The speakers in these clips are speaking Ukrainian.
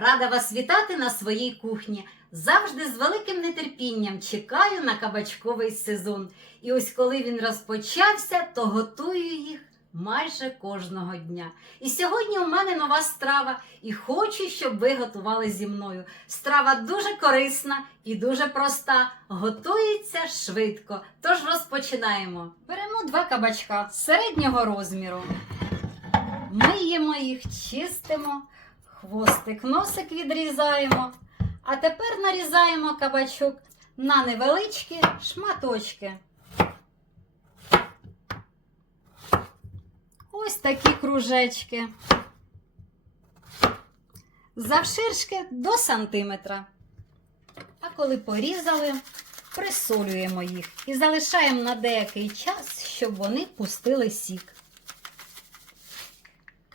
Рада вас вітати на своїй кухні. Завжди з великим нетерпінням чекаю на кабачковий сезон. І ось коли він розпочався, то готую їх майже кожного дня. І сьогодні у мене нова страва, і хочу, щоб ви готували зі мною. Страва дуже корисна і дуже проста. Готується швидко. Тож розпочинаємо. Беремо два кабачка середнього розміру. Миємо їх, чистимо, хвостик, носик відрізаємо. А тепер нарізаємо кабачок на невеличкі шматочки. Ось такі кружечки. Завширшки до сантиметра. А коли порізали, присолюємо їх і залишаємо на деякий час, щоб вони пустили сік.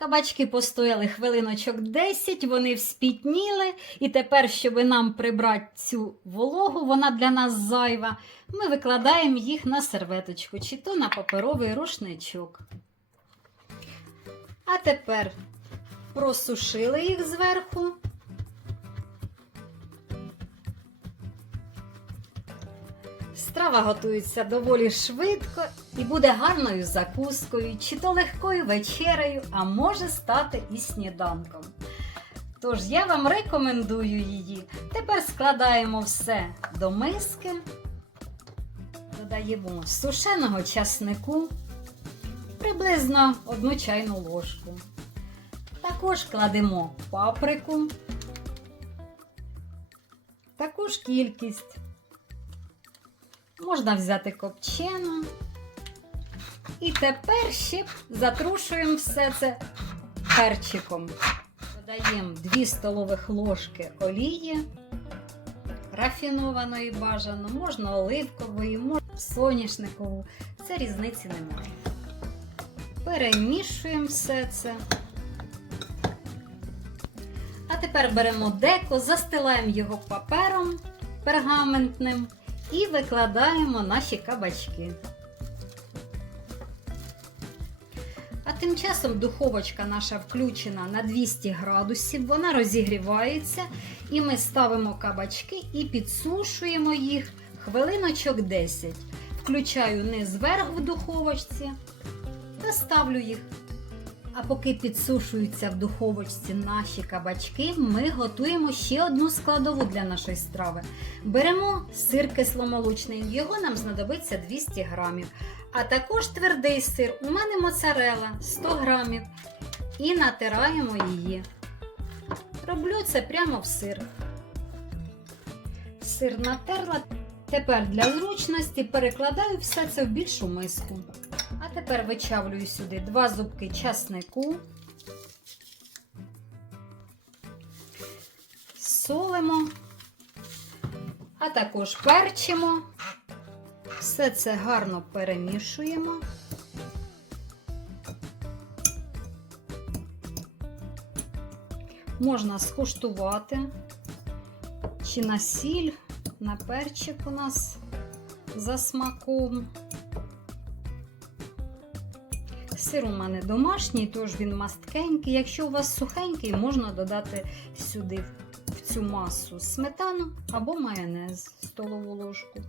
Кабачки постояли хвилиночок 10, вони вспітніли, і тепер, щоб нам прибрати цю вологу, вона для нас зайва, ми викладаємо їх на серветочку чи то на паперовий рушничок. А тепер просушили їх зверху. Страва готується доволі швидко і буде гарною закускою, чи то легкою вечерею, а може стати і сніданком. Тож я вам рекомендую її. Тепер складаємо все до миски, додаємо сушеного часнику, приблизно одну чайну ложку. Також кладемо паприку, таку ж кількість. Можна взяти копчену. І тепер ще затрушуємо все це перчиком. Додаємо 2 столових ложки олії, рафінованої бажано, можна оливкової, можна соняшникову. Це різниці немає. Перемішуємо все це. А тепер беремо деко, застилаємо його папером пергаментним і викладаємо наші кабачки. А тим часом духовочка наша включена на 200 градусів, вона розігрівається, і ми ставимо кабачки і підсушуємо їх хвилиночок 10. Включаю низ вверх в духовочці та ставлю їх. А поки підсушуються в духовочці наші кабачки, ми готуємо ще одну складову для нашої страви. Беремо сир кисломолочний, його нам знадобиться 200 грамів. А також твердий сир, у мене моцарела 100 грамів. І натираємо її. Роблю це прямо в сир. Сир натерла. Тепер для зручності перекладаю все це в більшу миску. Тепер вичавлюю сюди два зубки часнику, солимо, а також перчимо. Все це гарно перемішуємо. Можна скуштувати, чи на сіль, на перчик у нас за смаком. Сир у мене домашній, тож він масткенький. Якщо у вас сухенький, можна додати сюди в цю масу сметану або майонез столову ложку.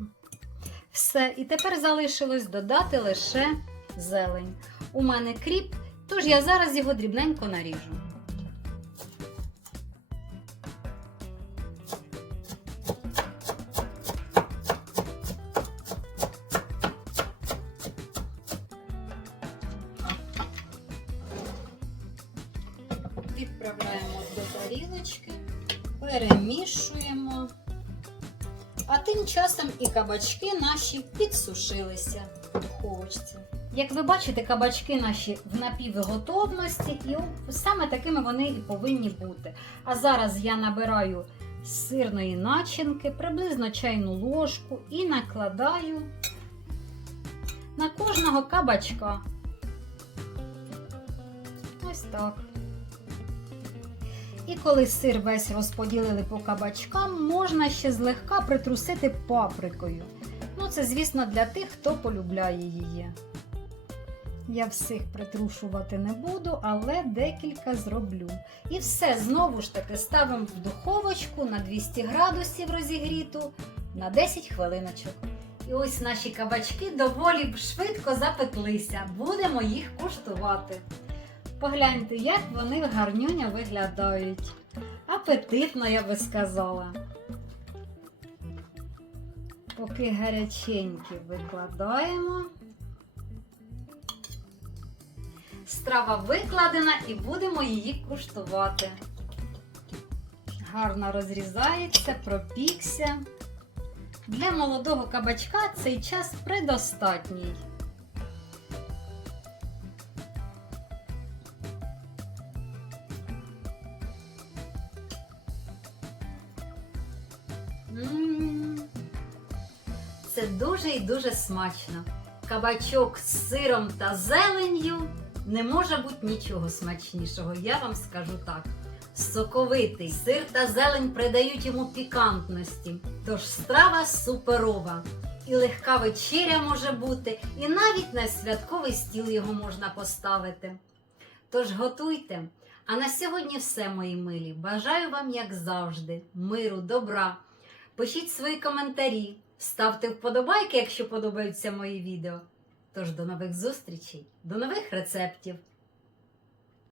Все, і тепер залишилось додати лише зелень. У мене кріп, тож я зараз його дрібненько наріжу. До тарілочки, перемішуємо. А тим часом і кабачки наші підсушилися в духовочці. Як ви бачите, кабачки наші в напівготовності, і саме такими вони і повинні бути. А зараз я набираю сирної начинки, приблизно чайну ложку, і накладаю на кожного кабачка. Ось так. І коли сир весь розподілили по кабачкам, можна ще злегка притрусити паприкою. Ну, це, звісно, для тих, хто полюбляє її. Я всіх притрушувати не буду, але декілька зроблю. І все знову ж таки ставимо в духовочку на 200 градусів розігріту на 10 хвилиночок. І ось наші кабачки доволі швидко запеклися. Будемо їх куштувати. Погляньте, як вони гарнюня виглядають. Апетитно, я би сказала. Поки гаряченькі викладаємо. Страва викладена і будемо її куштувати. Гарно розрізається, пропікся. Для молодого кабачка цей час предостатній. Це дуже і дуже смачно. Кабачок з сиром та зеленню не може бути нічого смачнішого, я вам скажу так. Соковитий сир та зелень придають йому пікантності, тож страва суперова. І легка вечеря може бути, і навіть на святковий стіл його можна поставити. Тож готуйте. А на сьогодні все, мої милі. Бажаю вам, як завжди, миру, добра. Пишіть свої коментарі, ставте вподобайки, якщо подобаються мої відео. Тож до нових зустрічей, до нових рецептів.